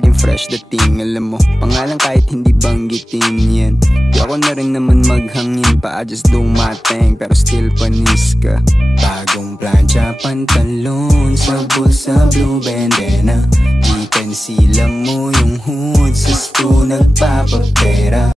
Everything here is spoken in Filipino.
laging fresh dating. Alam mo, pangalan kahit hindi banggitin yan. Di ako na rin naman maghangin pa, I just do my thing, pero still panis ka. Bagong plancha, pantalon, sa bulsa, blue bandana. Chicken sila mo yung hood, sa sto nagpapapera.